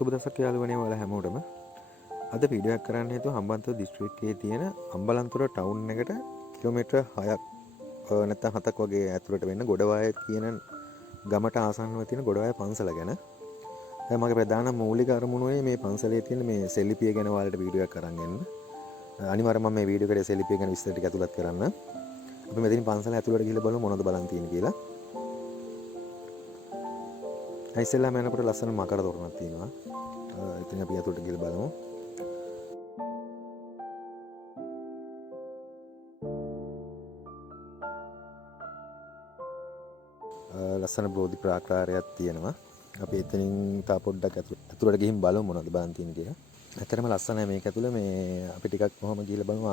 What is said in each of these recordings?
සුබ දවසක් යාළුවනේ ඔයාලා හැමෝටම. අද වීඩියෝ එකක් කරන්න හේතුව හම්බන්තොට දිස්ත්‍රික්කයේ තියෙන අම්බලන්තොට ටවුන් එකට කිලෝමීටර් 6ක් නැත්නම් 7ක් වගේ ඇතුළට වෙන්න ගොඩවාය කියන ගමට ආසන්නව තියෙන ගොඩවාය පන්සල ගැන. දැන් මගේ ප්‍රධාන මූලික අරමුණුනේ මේ පන්සලේ තියෙන මේ සෙල්ලිපිය ගැන ඔයාලට වීඩියෝ එකක් කරන් එන්න. අනිවාර්යයෙන්ම මම මේ වීඩියෝ එකේ සෙල්ලිපිය ගැන විස්තර ටික ඇතුළත් කරන්න. අපි මෙතනින් පන්සල ඇතුළට ගිහලා බලමු මොනවද බලන් තියෙන්නේ කියලා. ඉස්සෙල්ලාම යනකොට ලස්සන මකර තොරණක් තියෙනවා. ඉතින් අපි ඇතුළට ගිහලා බලමු. ලස්සන බෝධි ප්‍රාකාරයක් තියෙනවා. අපි එතනින් තා පොඩ්ඩක් ඇතුළට ගිහින් බලමු මොනවද බලන් තියෙන්නේ කියලා. ඇත්තටම ලස්සනයි මේක ඇතුළේ මේ අපි ටිකක් කොහොම ගිහලා බලමු.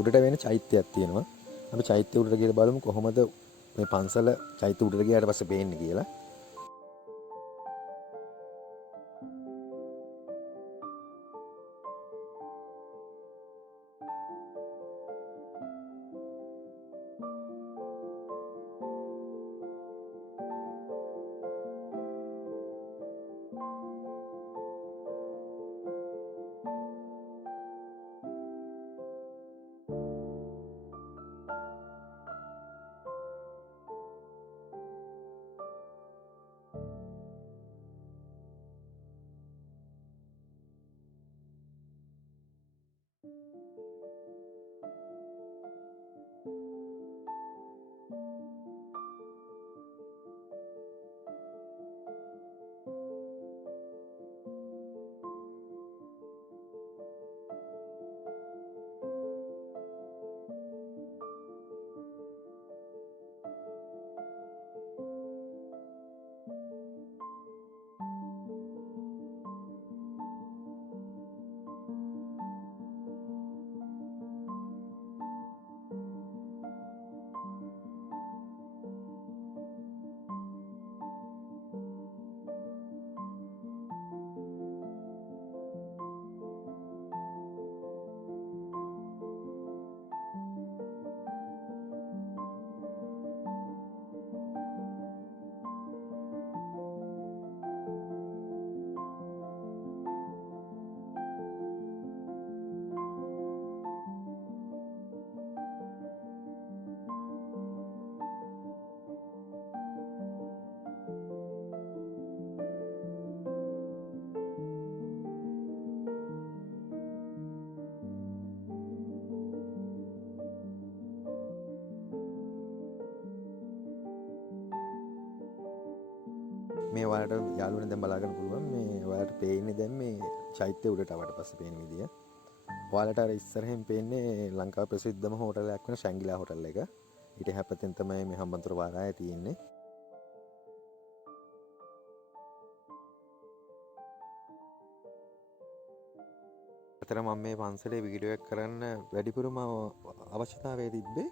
උඩට වෙන චෛත්‍යයක් තියෙනවා. අපි චෛත්‍ය උඩට ගිහලා බලමු කොහොමද මේ පන්සල චෛත්‍ය උඩට ගියාට පස්සේ පේන්නේ කියලා. මේ ඔයාලට යාළුවනේ දැන් බලාගන්න පුළුවන් මේ ඔයාලට පේන්නේ දැන් මේ චෛත්‍ය උඩට ආවට පස්සේ පේන විදිය. ඔයාලට අර ඉස්සරහින් පේන්නේ ලංකාවේ ප්‍රසිද්ධම හෝටලයක් වෙන ශැංගිලා හෝටල් එක. ඊට එහා පැත්තෙන් තමයි මේ හම්බන්තොට වරාය තියෙන්නේ. අතර මම මේ පන්සලේ වීඩියෝ එකක් කරන්න වැඩිපුරම අවශ්‍යතාවය තිබ්බේ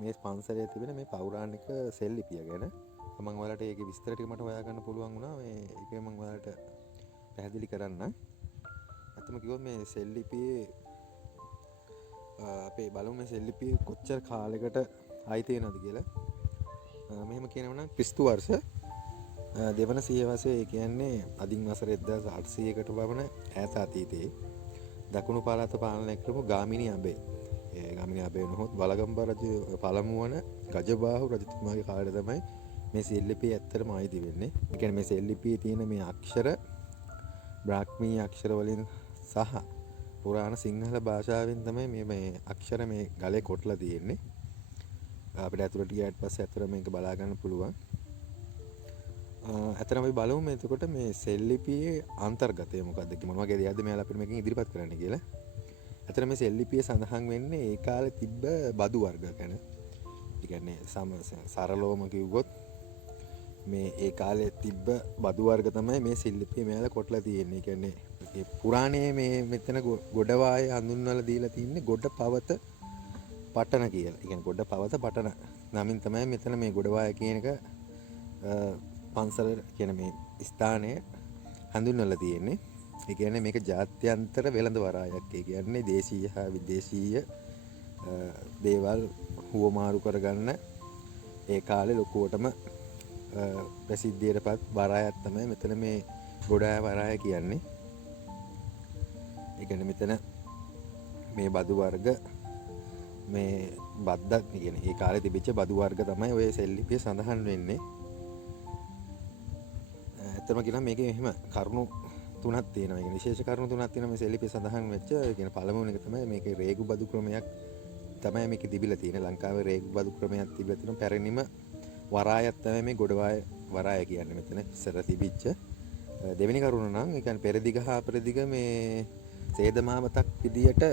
මේ පන්සලේ තිබෙන මේ පෞරාණික සෙල්ලිපිය ගැන. මම ඔයාලට ඒකේ විස්තර ටික මට හොයාගන්න පුළුවන් වුණා. මේ ඒකේ මම ඔයාලට පැහැදිලි කරන්න. ඇත්තම කිව්වොත් මේ සෙල්ලිපියේ අපේ බලමු මේ සෙල්ලිපිය කොච්චර කාලයකට ආයිති වෙනවද කියලා. මෙහෙම කියනවා නම් ක්‍රිස්තු වර්ෂ දෙවන සියවසේ ඒ කියන්නේ අදින් වසර 1800කට පමණ ඈත අතීතයේ දකුණු පළාත පාලනය කරපු ගාමිණී අබේ. ඒ ගාමිණී අබේ නොහොත් වලගම්බ රජු පළමු වන ගජබාහු රජතුමාගේ කාලේ තමයි මේ සෙල්ලිපිය ඇත්තටම ආයිති වෙන්නේ. ඒ කියන්නේ මේ සෙල්ලිපියේ තියෙන මේ අක්ෂර බ්‍රාහ්මීය අක්ෂර වලින් සහ පුරාණ සිංහල භාෂාවෙන් තමයි මේ අක්ෂර මේ ගලේ කොටලා තියෙන්නේ. අපිට ඇතුළට ගියාට පස්සේ ඇත්තට මේක බලා ගන්න පුළුවන්. ඇත්තටම අපි බලමු මේ එතකොට මේ සෙල්ලිපියේ අන්තර්ගතය මොකක්ද කියලා. මොන වගේ දෙයක්ද මෙයාලා අපිට මේකෙන් ඉදිරිපත් කරන්න කියලා. ඇත්තට මේ සෙල්ලිපියේ සඳහන් වෙන්නේ ඒ කාලේ තිබ්බ බදු වර්ග ගැන. ඒ කියන්නේ සරලවම කිව්වොත් මේ ඒ කාලේ තිබ්බ බදු වර්ග තමයි මේ සෙල්ලිපියේ මෙයාලා කොටලා තියෙන්නේ. ඒ කියන්නේ ඒ පුරාණයේ මේ මෙතන ගොඩවාය හඳුන්වලා දීලා තින්නේ ගොඩ පවත පටන කියලා. ඒ කියන්නේ ගොඩ පවත පටන නමින් තමයි මෙතන මේ ගොඩවාය කියන එක පන්සල කියන මේ ස්ථානය හඳුන්වලා තියෙන්නේ. ඒ කියන්නේ මේක ජාත්‍යන්තර වෙළඳ වරායක්. ඒ කියන්නේ දේශීය හා විදේශීය දේවල් හුවමාරු කරගන්න ඒ කාලේ ලොකුවටම ප්‍රසිද්ධියටපත් වරායක් තමයි මෙතන මේ ගොඩාය වරාය කියන්නේ. ඒ කියන්නේ මෙතන මේ බදු වර්ග මේ බද්දක් කියන්නේ ඒ කාලේ තිබිච්ච බදු වර්ග තමයි ඔය සෙල්ලිපිය සඳහන් වෙන්නේ. ඇත්තම කියනවා මේකේ එහෙම කරුණු තුනක් තියෙනවා. ඒ කියන්නේ විශේෂ කරුණු තුනක් තියෙනවා මේ සෙල්ලිපිය සඳහන් වෙච්ච. ඒ කියන්නේ පළමුව එක තමයි මේකේ රේගු බදු ක්‍රමයක් තමයි මේකේ තිබිලා තියෙන්නේ. ලංකාවේ රේගු බදු ක්‍රමයක් තිබිලා තියෙනවා. පැරණිම වරායක් තමයි මේ ගොඩවාය වරාය කියන්නේ මෙතන ඉස්සර තිබිච්ච. දෙවෙනි කරුණ නම් ඒ කියන්නේ පෙරදිග හා අපරදිග මේ සේදමාවතක් විදියට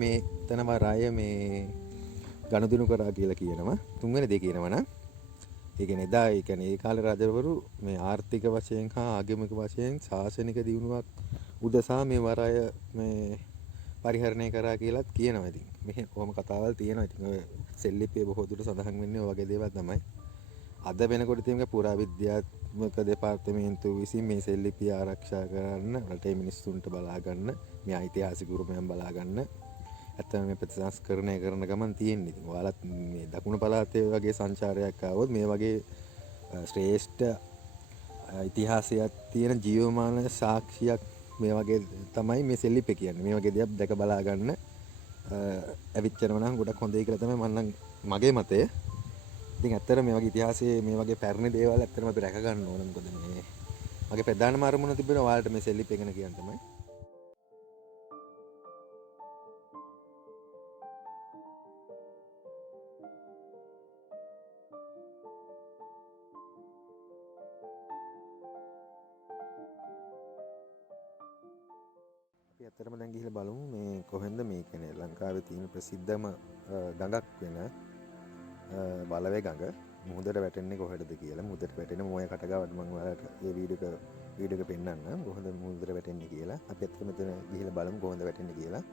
මේ තන වරාය මේ ගනුදෙනු කරා කියලා කියනවා. තුන්වෙනි දේ කියනවා නම් ඒ කියන්නේ එදා ඒ කියන්නේ ඒ කාලේ රජවරු මේ ආර්ථික වශයෙන් හා ආගමික වශයෙන් ශාසනික දියුණුවක් උදෙසා මේ වරාය මේ පරිහරණය කරා කියලාත් කියනවා. ඉතින් මෙහෙ කොහොම කතාවල් තියෙනවා. ඉතින් ඔය සෙල්ලිපියේ බොහෝ දුරට සඳහන් වෙන්නේ ඔය වගේ දේවල් තමයි. අද වෙනකොට ඉතින් පුරාවිද්‍යාත්මක දෙපාර්තමේන්තුව විසින් මේ සෙල්ලිපිය ආරක්ෂා කරන්න රටේ මිනිස්සුන්ට බලා ගන්න මේ ඓතිහාසික උරුමයන් බලා ගන්න ඇත්තම මේ ප්‍රතිසංස්කරණය කරන ගමන් තියෙන්නේ. ඉතින් ඔයාලත් මේ දකුණු පළාතේ වගේ සංචාරයක් ආවොත් මේ වගේ ශ්‍රේෂ්ඨ ඉතිහාසයක් තියෙන ජීවමාන සාක්ෂියක් මේ වගේ තමයි මේ සෙල්ලිපිය කියන්නේ. මේ වගේ දේවල් දැක බලා ගන්න ඇවිච්චනවා නම් ගොඩක් හොඳයි කියලා තමයි මගේ මතය. ඉතින් ඇත්තට මේ වගේ ඉතිහාසයේ මේ වගේ පැරණි දේවල් ඇත්තටම අපි රැක ගන්න ඕන. මොකද මේ මගේ ප්‍රධානම අරමුණ තිබෙනවා ඔයාලට මේ සෙල්ලිපිය ගැන කියන්න තමයි. අපි ඇත්තටම දැන් ගිහිල්ලා බලමු මේ කොහෙන්ද මේ කියන්නේ ලංකාවේ තියෙන ප්‍රසිද්ධම ගඟක් වෙන බලවේ ගඟ මුහුදට වැටෙන්නේ කොහෙටද කියලා. මුහුදට වැටෙන මොය කටගාවට මම ඔයාලට මේ වීඩියෝ එක පෙන්නන්නම් කොහොමද මුහුදට වැටෙන්නේ කියලා. අපි ඇත්තටම මෙතන ගිහිල්ලා බලමු කොහොමද වැටෙන්නේ කියලා.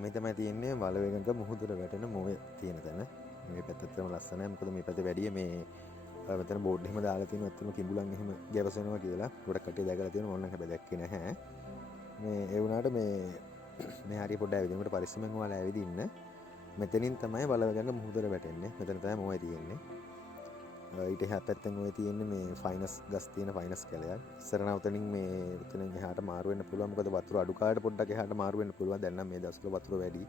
මේ තමයි තියෙන්නේ වලවේගක මුහුදුර වැටෙන මොවේ තියෙන තැන. මේ පැත්තටම ලස්සනයි. මොකද මේ පැත්තේ වැඩිය මේ මෙතන බෝඩ් එහෙම දාලා තියෙනවා ඇත්තම කිඹුලන් එහෙම ගැවසෙනවා කියලා. ගොඩක් කට්ටිය දැකලා තියෙනවා. මම නම් හැබැයි දැක්කේ නැහැ. මේ ඒ වුණාට මේ හරිය පොඩ්ඩක් ඇවිදිනකොට පරිස්සමෙන් ඔයාලා ඇවිදින්න. මෙතනින් තමයි වලවේගක මුහුදුර වැටෙන්නේ. මෙතන තමයි මොවේ තියෙන්නේ. ඊට එහා පැත්තෙන් ඔය තියෙන්නේ මේ ෆයිනස් ගස් තියෙන ෆයිනස් කැලයක්. ඉස්සර නම් උතනින් මේ උතනින් එහාට මාරු වෙන්න පුළුවන්. මොකද වතුර අඩු කාලේට පොඩ්ඩක් එහාට මාරු වෙන්න පුළුවන්. දැන් නම් මේ දවස්වල වතුර වැඩි.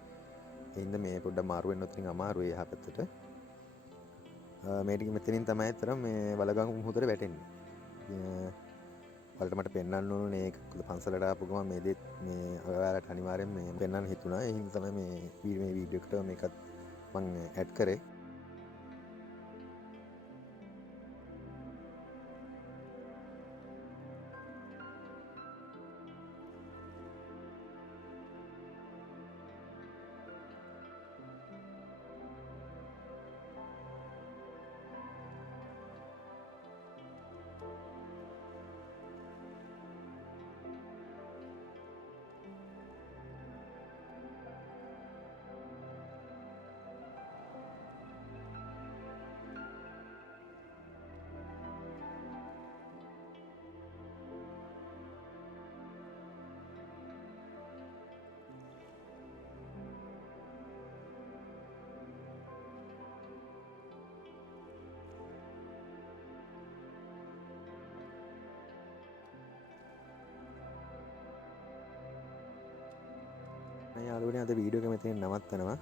ඒ හින්දා මේ පොඩ්ඩක් මාරු වෙන්න උතනින් අමාරුයි එහා පැත්තට. මේ ටික මෙතනින් තමයි අතර මේ වලගඟ මුහුදට වැටෙන්නේ. වලට මට පෙන්වන්න ඕනේ ඒක පන්සලට ආපු ගමන් මේ දෙත් මේ ඔයාලට අනිවාර්යෙන් මේ පෙන්වන්න හිතුණා. ඒ හින්දා තමයි මේ වීඩියෝ එකට මේකත් මම ඇඩ් කරේ. යාළුවනේ අද වීඩියෝ එක මෙතනින් නවත්තනවා.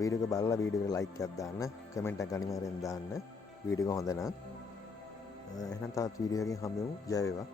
වීඩියෝ එක බලලා වීඩියෝ එකට ලයික් එකක් දාන්න, කමෙන්ට් එකක් අනිවාර්යෙන් දාන්න. වීඩියෝ එක හොඳ නම්. එහෙනම් තවත් වීඩියෝ එකකින් හම්බෙමු. ජය වේවා.